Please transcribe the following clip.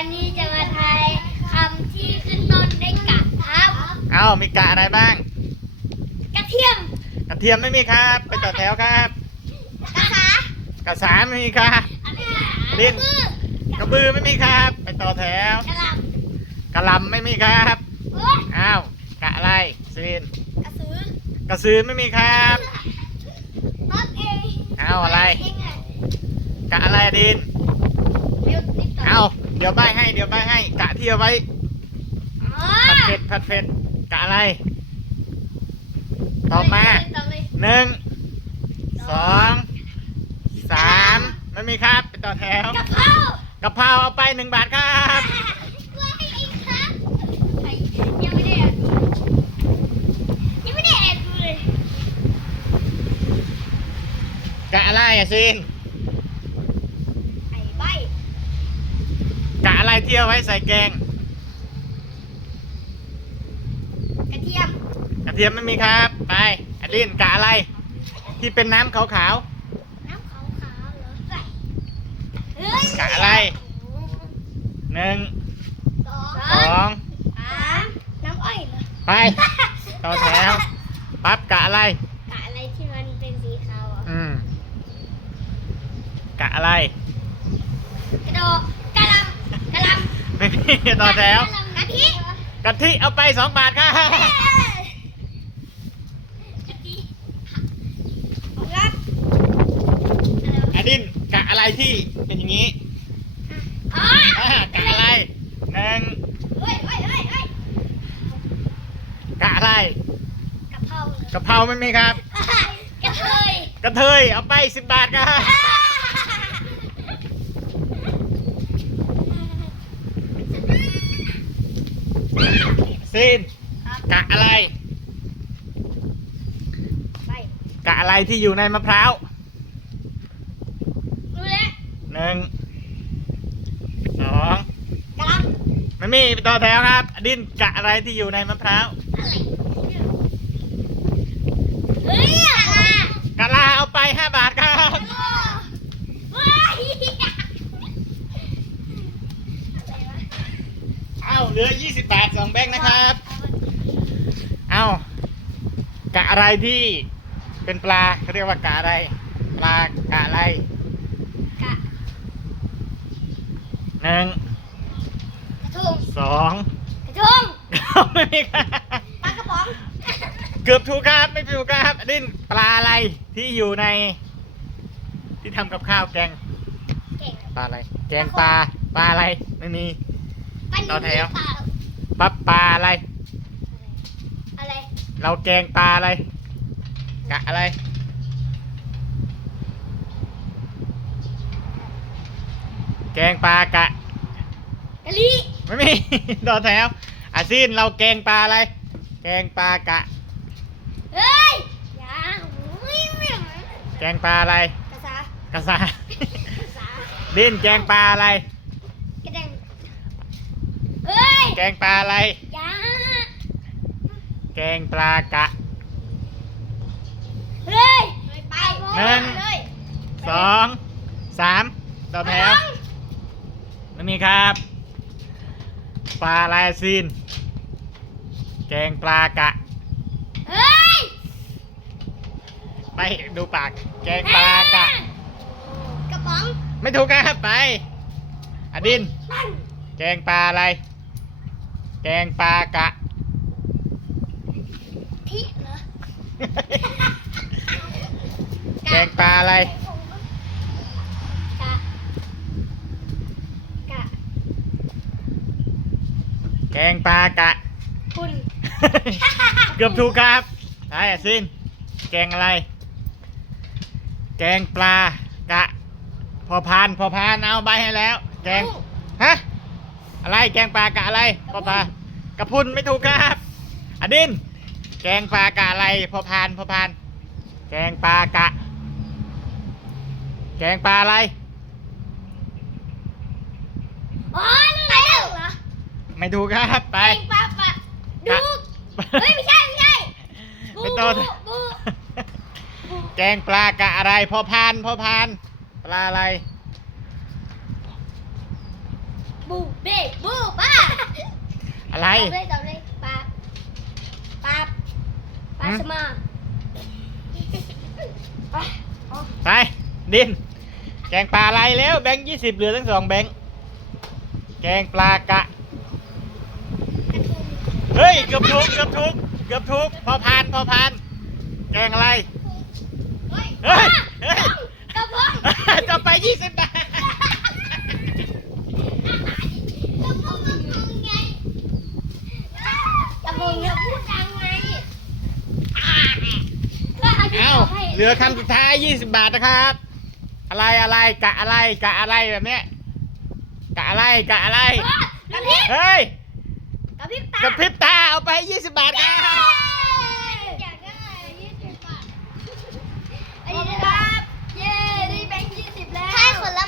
วันนี้จะมาทายคำที่ขึ้นต้นด้วยกะครับ เอามีกะอะไรบ้าง กระเทียม กระเทียมไม่มีครับ ไปต่อแถวครับ กระสากระสานไม่มีครับอะไรลิ้นมือกระบือไม่มีครับ ไปต่อแถวกระหลกระหลำไม่มีครับำโอ้ยอ้าวกะอะไรซีนกระสือกระสือไม่มีครับตัดเองเอาอะไร เองอะกะอะไรดินเดี๋ยวนิดต่ เอาเดี๋ยวใบให้ เดี๋ยวใบให้ กะที่เอาไว้อ๋อผัดเผ็ด ผัดเผ็ด กะอะไร ตอบมาตอบเลยหนึ่ง สอง สามไม่มีครับไปต่อแถว กะเพรากะเพราเอาไปหนึ่งบาทครับกล้วยอีกครับไอ้ยังไม่ได้แอบดูยังไม่ได้แอบดูเลยกะอะไรอะซีน ไอ้ใบ กะ อะไรที่เอาไว้ใส่แกง กระเทียมกระเทียมไม่มีครับ ไปอดินกะอะไร ที่เป็นน้ำขาวน้ำขาวๆเหรอใส่เฮ้ยๆกะอะไรหนึ่งสองสองสามน้ำอ้อยเหรอไปต่อแถวปั๊บกะอะไร กะอะไรที่มันเป็นสีขาวอะอืมกะอะไร กระโดดกระลำกระลำ ไม่มี ต่อแถวกะทิกะทิเอาไปสองบาทครับกะทิของรักอดินกะอะไรที่เป็นอย่างนี้อ๋ออ่ากะอะไรหนึ่งเฮ้ยเฮ้ยเฮ้ยเฮ้ยกะอะไรกะเพรากะเพราไม่มีครับ กระเทยกระเทยเอาไปสิบบาทครับ ซีนครับกะอะไร ไปกะอะไรที่อยู่ในมะพร้าวรู้แล้วหนึ่งสองกระลไม่มีต่อแถวครับอดินกะอะไรที่อยู่ในมะพร้าวำอะไรเฮ้ยอะไรกะลาเอาไปห้าบาทครับ เฮ้ย เอ้าเหลือยี่สิบบาทสองแบงค์นะครับ เอ้า กะอะไรที่เป็นปลาเขาเรียกว่ากะอะไร ปลากะอะไรกะหนึ่งกระทงสองกระทงไม่มีครับปลากระป๋องเกือบถูกครับไม่ถูกครับอดินปลาอะไรที่อยู่ใน ที่ทำกับข้าวแกงเก่งปลาอะไร แกงปลาปลาอะไรไม่มีปั้นต่อแถวเปล่าปั๊บปลาอะไรอะไร เราแกงปลาอะไร กะอะไร แกงปลากะกะลิไม่มี ต่อแถวอาซีนเราแกงปลาอะไร แกงปลากะ เฮ้ยอย่าอุ้ยไม่เอาแกงปลาอะไรกระซากระซากระซาดินแกงปลาอะไร กระเด้งเฮ้ย แกงปลาอะไร อย่า แกงปลากะ เฮ้ย ไปหนึ่ง เลยสองสามต่อแถวไม่มีครับ ปลาลายซีน แกงปลากะ เฮ้ยไปดูปาก แกงปลากะ กระป๋องไม่ถูกครับไปอดินปั้นแกงปลาอะไร แกงปลากะ ทิเหรอแกงปลาอะไร กะกะแกงปลากะคุณเกือบถูกครับไอ้ซินแกงอะไร แกงปลากะ พอพานพอพานเอาใบให้แล้ว แกง ฮะ อะไร แกงปลากะอะไร พอพานกระพุนไม่ถูกครับ อดิน แกงปลากะอะไรพอพานพอพาน แกงปลากะ แกงปลาอะไร อ๋ออะไรเหรอไม่ถูกครับไปแกงปลาปลาดู เฮ้ย ไม่ใช่ ไม่ใช่บูไม่โตบูบูแกงปลากะอะไรพอพานพอพาน ปลาอะไรบบูเบบูป้าอะไรจับเลยจับเลยปลาปลา ปลาหืมาไปอ๋อไปดิน แกงปลาอะไรแล้ว แบงค์ยี่สิบเหลือทั้งสองแบงค์แกงปลากะ เฮ้ย เกือบถูกเกือบถูกเกือบถูกพอพานพอพาน แกงอะไร เฮ้ย เฮ้ยเฮ้ย กระพง จะไปยี่สิบบาท กระพงกระพงไงกระพงเนี่ยพูดดังไงอ่าแล้วเอาที่ เอ้าให้เหลือคำสุดท้ายยี่สิบบาทนะครับ อะไรอะไรกะอะไรกะอะไรแบบเนี้ยกะอะไรกะอะไรเออกระพริบเฮ้ยกระพริบตากระพริบตาเอาไปยี่สิบบาทครับอยากได้ยี่สิบบาทอันนี้นะครับ เย้ได้แบงค์ยี่สิบแล้วให้คนละ